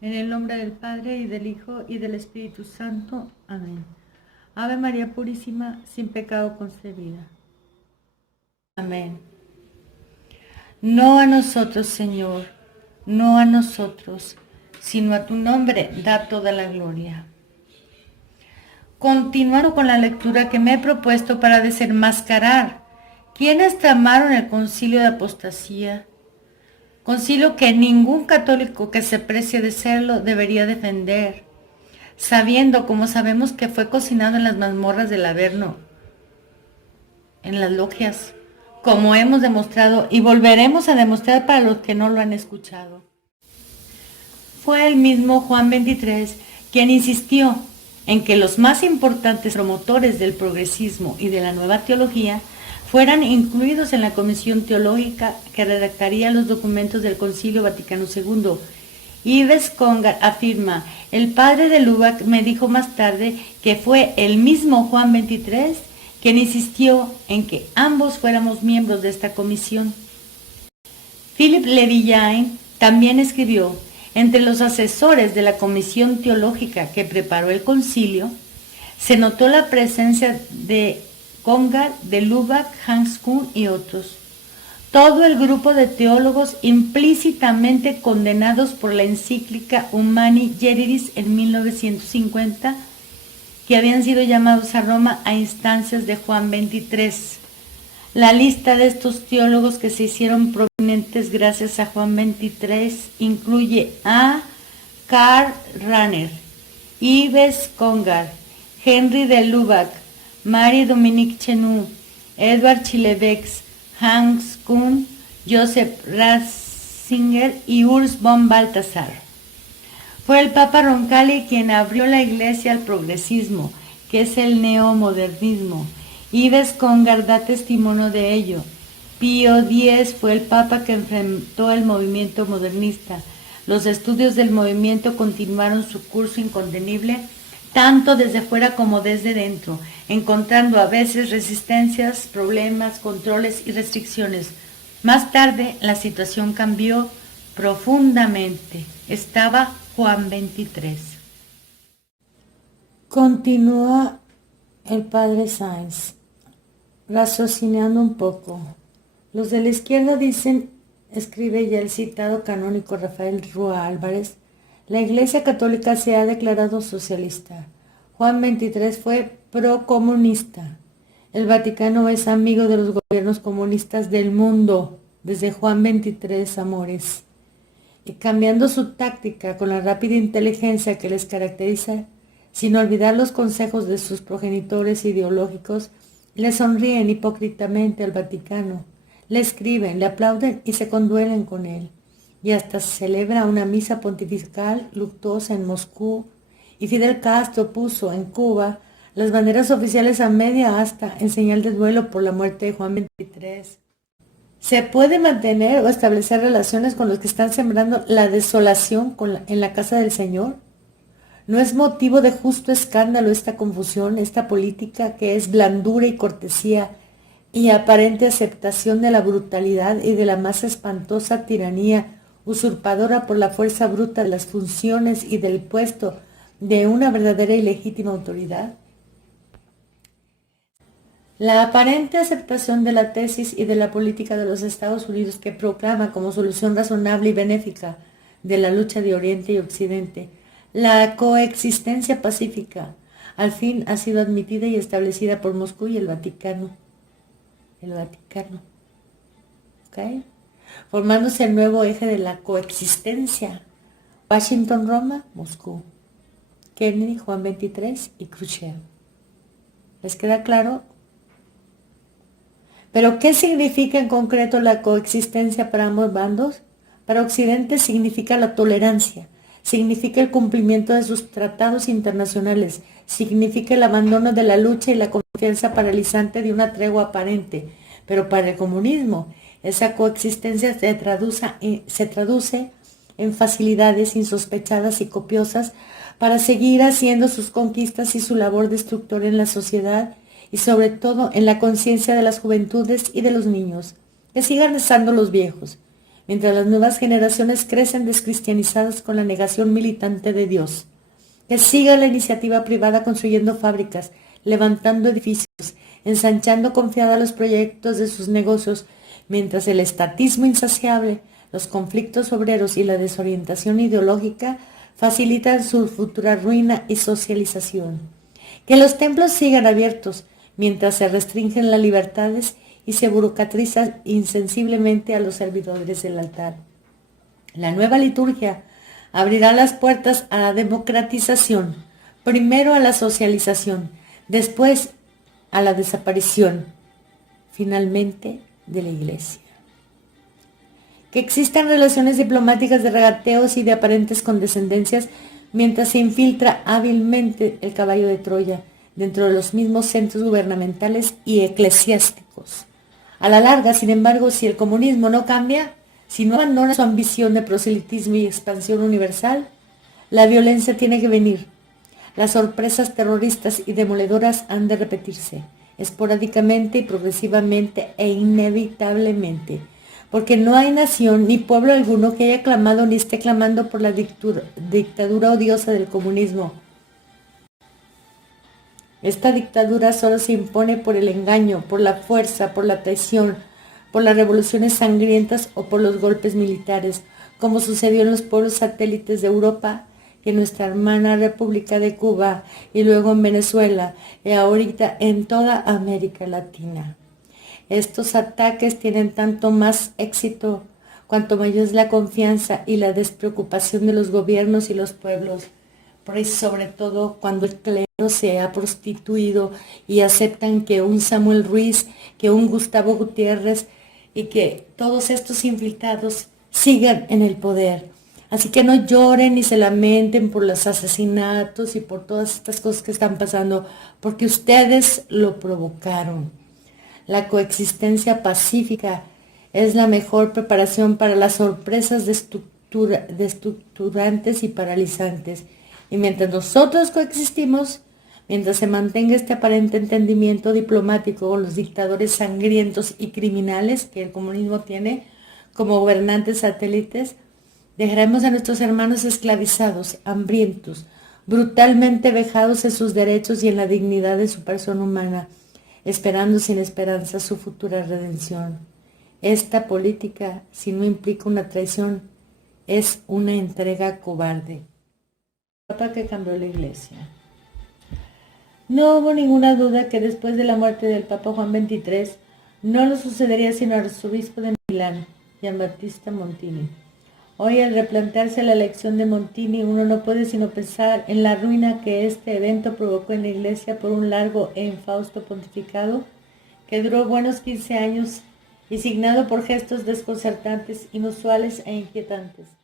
En el nombre del Padre, y del Hijo, y del Espíritu Santo. Amén. Ave María Purísima, sin pecado concebida. Amén. No a nosotros, Señor, no a nosotros, sino a tu nombre da toda la gloria. Continuando con la lectura que me he propuesto para desenmascarar quienes tramaron el concilio de apostasía, concilio que ningún católico que se precie de serlo debería defender, sabiendo, como sabemos, que fue cocinado en las mazmorras del Averno, en las logias, como hemos demostrado y volveremos a demostrar para los que no lo han escuchado. Fue el mismo Juan XXIII quien insistió en que los más importantes promotores del progresismo y de la nueva teología fueran incluidos en la comisión teológica que redactaría los documentos del Concilio Vaticano II. Yves Congar afirma: el padre de Lubac me dijo más tarde que fue el mismo Juan XXIII quien insistió en que ambos fuéramos miembros de esta comisión. Philippe Le Villain también escribió: entre los asesores de la comisión teológica que preparó el concilio, se notó la presencia de Congar, de Lubac, Hans Kuhn y otros. Todo el grupo de teólogos implícitamente condenados por la encíclica Humani Generis en 1950, que habían sido llamados a Roma a instancias de Juan XXIII. La lista de estos teólogos que se hicieron prominentes gracias a Juan XXIII incluye a Karl Rahner, Yves Congar, Henry de Lubac, Marie-Dominique Chenu, Edward Schillebeeckx, Hans Kuhn, Joseph Ratzinger y Urs von Balthasar. Fue el Papa Roncalli quien abrió la Iglesia al progresismo, que es el neomodernismo. Yves Congar da testimonio de ello. Pío X fue el Papa que enfrentó el movimiento modernista. Los estudios del movimiento continuaron su curso incontenible, tanto desde fuera como desde dentro, encontrando a veces resistencias, problemas, controles y restricciones. Más tarde, la situación cambió profundamente. Estaba Juan XXIII. Continúa el padre Sáenz, raciocinando un poco. Los de la izquierda dicen, escribe ya el citado canónigo Rafael Rúa Álvarez, la Iglesia Católica se ha declarado socialista. Juan XXIII fue procomunista. El Vaticano es amigo de los gobiernos comunistas del mundo desde Juan XXIII, amores. Y cambiando su táctica con la rápida inteligencia que les caracteriza, sin olvidar los consejos de sus progenitores ideológicos, le sonríen hipócritamente al Vaticano, le escriben, le aplauden y se conduelen con él. Y hasta se celebra una misa pontifical luctuosa en Moscú, y Fidel Castro puso en Cuba las banderas oficiales a media asta en señal de duelo por la muerte de Juan XXIII. ¿Se puede mantener o establecer relaciones con los que están sembrando la desolación en la casa del Señor? ¿No es motivo de justo escándalo esta confusión, esta política que es blandura y cortesía y aparente aceptación de la brutalidad y de la más espantosa tiranía usurpadora por la fuerza bruta de las funciones y del puesto de una verdadera y legítima autoridad? La aparente aceptación de la tesis y de la política de los Estados Unidos que proclama como solución razonable y benéfica de la lucha de Oriente y Occidente la coexistencia pacífica, al fin ha sido admitida y establecida por Moscú y el Vaticano. ¿Ok? Formándose el nuevo eje de la coexistencia. Washington, Roma, Moscú. Kennedy, Juan XXIII y Khrushchev. ¿Les queda claro? ¿Pero qué significa en concreto la coexistencia para ambos bandos? Para Occidente significa la tolerancia, significa el cumplimiento de sus tratados internacionales, significa el abandono de la lucha y la confianza paralizante de una tregua aparente. Pero para el comunismo, esa coexistencia se traduce en facilidades insospechadas y copiosas para seguir haciendo sus conquistas y su labor destructora en la sociedad y sobre todo en la conciencia de las juventudes y de los niños. Que sigan rezando los viejos. mientras las nuevas generaciones crecen descristianizadas con la negación militante de Dios. Que siga la iniciativa privada construyendo fábricas, levantando edificios, ensanchando confiada los proyectos de sus negocios, mientras el estatismo insaciable, los conflictos obreros y la desorientación ideológica facilitan su futura ruina y socialización. Que los templos sigan abiertos, mientras se restringen las libertades y se burocratiza insensiblemente a los servidores del altar. La nueva liturgia abrirá las puertas a la democratización, primero a la socialización, después a la desaparición, finalmente de la Iglesia. Que existan relaciones diplomáticas de regateos y de aparentes condescendencias mientras se infiltra hábilmente el caballo de Troya dentro de los mismos centros gubernamentales y eclesiásticos. A la larga, sin embargo, si el comunismo no cambia, si no abandona su ambición de proselitismo y expansión universal, la violencia tiene que venir. Las sorpresas terroristas y demoledoras han de repetirse, esporádicamente y progresivamente e inevitablemente, porque no hay nación ni pueblo alguno que haya clamado ni esté clamando por la dictadura odiosa del comunismo. Esta dictadura solo se impone por el engaño, por la fuerza, por la traición, por las revoluciones sangrientas o por los golpes militares, como sucedió en los pueblos satélites de Europa, en nuestra hermana República de Cuba y luego en Venezuela y ahorita en toda América Latina. Estos ataques tienen tanto más éxito cuanto mayor es la confianza y la despreocupación de los gobiernos y los pueblos, pero sobre todo cuando el clero se ha prostituido y aceptan que un Samuel Ruiz, que un Gustavo Gutiérrez y que todos estos infiltrados sigan en el poder. Así que no lloren ni se lamenten por los asesinatos y por todas estas cosas que están pasando, porque ustedes lo provocaron. La coexistencia pacífica es la mejor preparación para las sorpresas destructurantes y paralizantes. Y mientras nosotros coexistimos, mientras se mantenga este aparente entendimiento diplomático con los dictadores sangrientos y criminales que el comunismo tiene como gobernantes satélites, dejaremos a nuestros hermanos esclavizados, hambrientos, brutalmente vejados en sus derechos y en la dignidad de su persona humana, esperando sin esperanza su futura redención. Esta política, si no implica una traición, es una entrega cobarde. El Papa que cambió la Iglesia. No hubo ninguna duda que después de la muerte del Papa Juan XXIII, no lo sucedería sino al arzobispo de Milán, Giambattista Montini. Hoy, al replantearse la elección de Montini, uno no puede sino pensar en la ruina que este evento provocó en la Iglesia por un largo e infausto pontificado que duró buenos 15 años y signado por gestos desconcertantes, inusuales e inquietantes.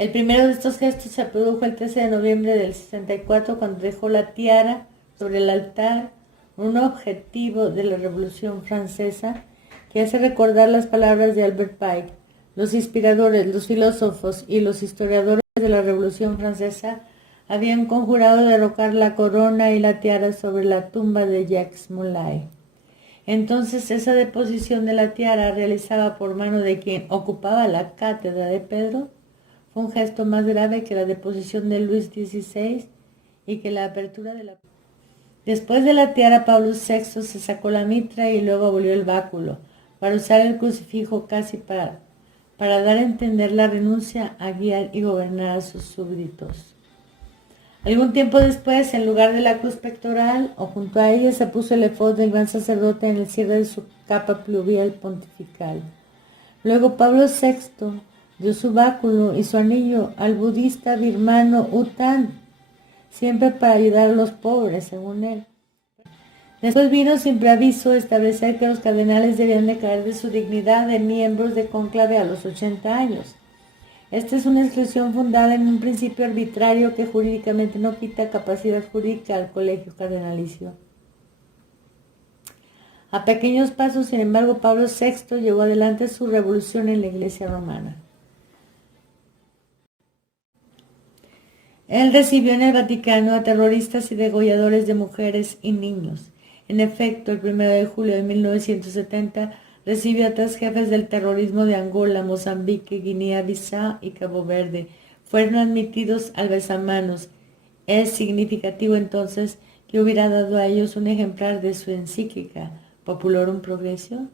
El primero de estos gestos se produjo el 13 de noviembre del 64, cuando dejó la tiara sobre el altar, un objetivo de la Revolución Francesa que hace recordar las palabras de Albert Pike. Los inspiradores, los filósofos y los historiadores de la Revolución Francesa habían conjurado derrocar la corona y la tiara sobre la tumba de Jacques Molay. Entonces esa deposición de la tiara, realizada por mano de quien ocupaba la cátedra de Pedro, fue un gesto más grave que la deposición de Luis XVI y que la apertura de la... Después de la tiara, Pablo VI se sacó la mitra y luego abolió el báculo, para usar el crucifijo casi para dar a entender la renuncia a guiar y gobernar a sus súbditos. Algún tiempo después, en lugar de la cruz pectoral, o junto a ella, se puso el efod del gran sacerdote en el cierre de su capa pluvial pontifical. Luego Pablo VI dio su báculo y su anillo al budista birmano U Thant, siempre para ayudar a los pobres, según él. Después vino sin preaviso establecer que los cardenales debían decaer de su dignidad de miembros de cónclave a los 80 años. Esta es una exclusión fundada en un principio arbitrario que jurídicamente no quita capacidad jurídica al colegio cardenalicio. A pequeños pasos, sin embargo, Pablo VI llevó adelante su revolución en la Iglesia romana. Él recibió en el Vaticano a terroristas y degolladores de mujeres y niños. En efecto, el 1 de julio de 1970 recibió a 3 jefes del terrorismo de Angola, Mozambique, Guinea-Bissau y Cabo Verde. Fueron admitidos al besamanos. Es significativo entonces que hubiera dado a ellos un ejemplar de su encíclica Populorum Progressio.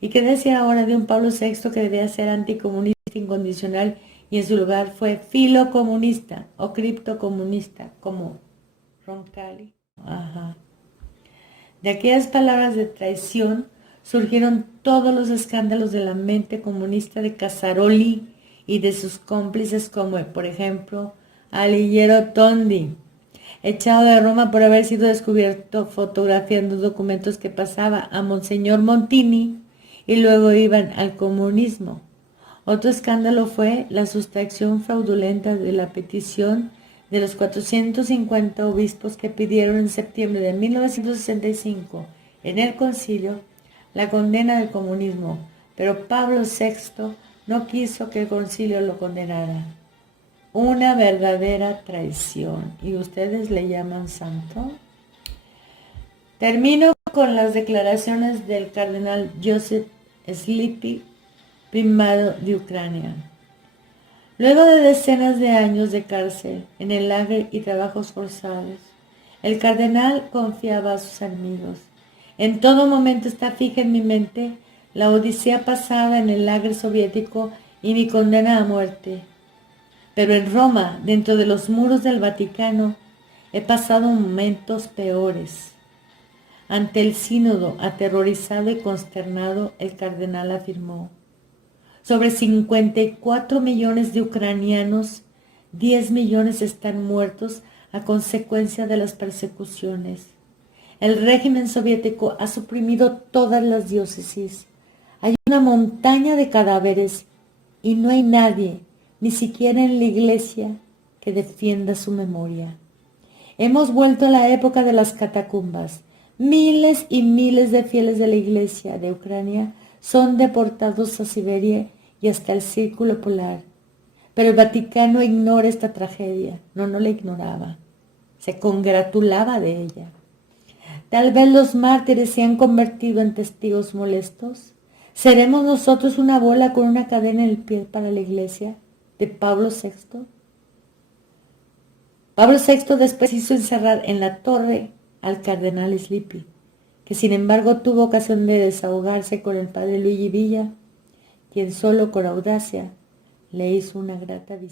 ¿Y qué decir ahora de un Pablo VI que debía ser anticomunista incondicional y en su lugar fue filocomunista o criptocomunista, como Roncalli? Ajá. De aquellas palabras de traición surgieron todos los escándalos de la mente comunista de Casaroli y de sus cómplices como, por ejemplo, Alighiero Tondi, echado de Roma por haber sido descubierto fotografiando documentos que pasaba a Monseñor Montini y luego iban al comunismo. Otro escándalo fue la sustracción fraudulenta de la petición de los 450 obispos que pidieron en septiembre de 1965 en el concilio la condena del comunismo, pero Pablo VI no quiso que el concilio lo condenara. Una verdadera traición. ¿Y ustedes le llaman santo? Termino con las declaraciones del cardenal Joseph Sleepy, primado de Ucrania. Luego de decenas de años de cárcel, en el lager y trabajos forzados, el cardenal confiaba a sus amigos. En todo momento está fija en mi mente la odisea pasada en el lager soviético y mi condena a muerte. Pero en Roma, dentro de los muros del Vaticano, he pasado momentos peores. Ante el sínodo, aterrorizado y consternado, el cardenal afirmó: sobre 54 millones de ucranianos, 10 millones están muertos a consecuencia de las persecuciones. El régimen soviético ha suprimido todas las diócesis. Hay una montaña de cadáveres y no hay nadie, ni siquiera en la iglesia, que defienda su memoria. Hemos vuelto a la época de las catacumbas. Miles y miles de fieles de la iglesia de Ucrania son deportados a Siberia y hasta el círculo polar. Pero el Vaticano ignora esta tragedia. No la ignoraba. Se congratulaba de ella. Tal vez los mártires se han convertido en testigos molestos. ¿Seremos nosotros una bola con una cadena en el pie para la iglesia de Pablo VI? Pablo VI después hizo encerrar en la torre al cardenal Sleepy, que sin embargo tuvo ocasión de desahogarse con el padre Luigi Villa, quien solo con audacia le hizo una grata visita.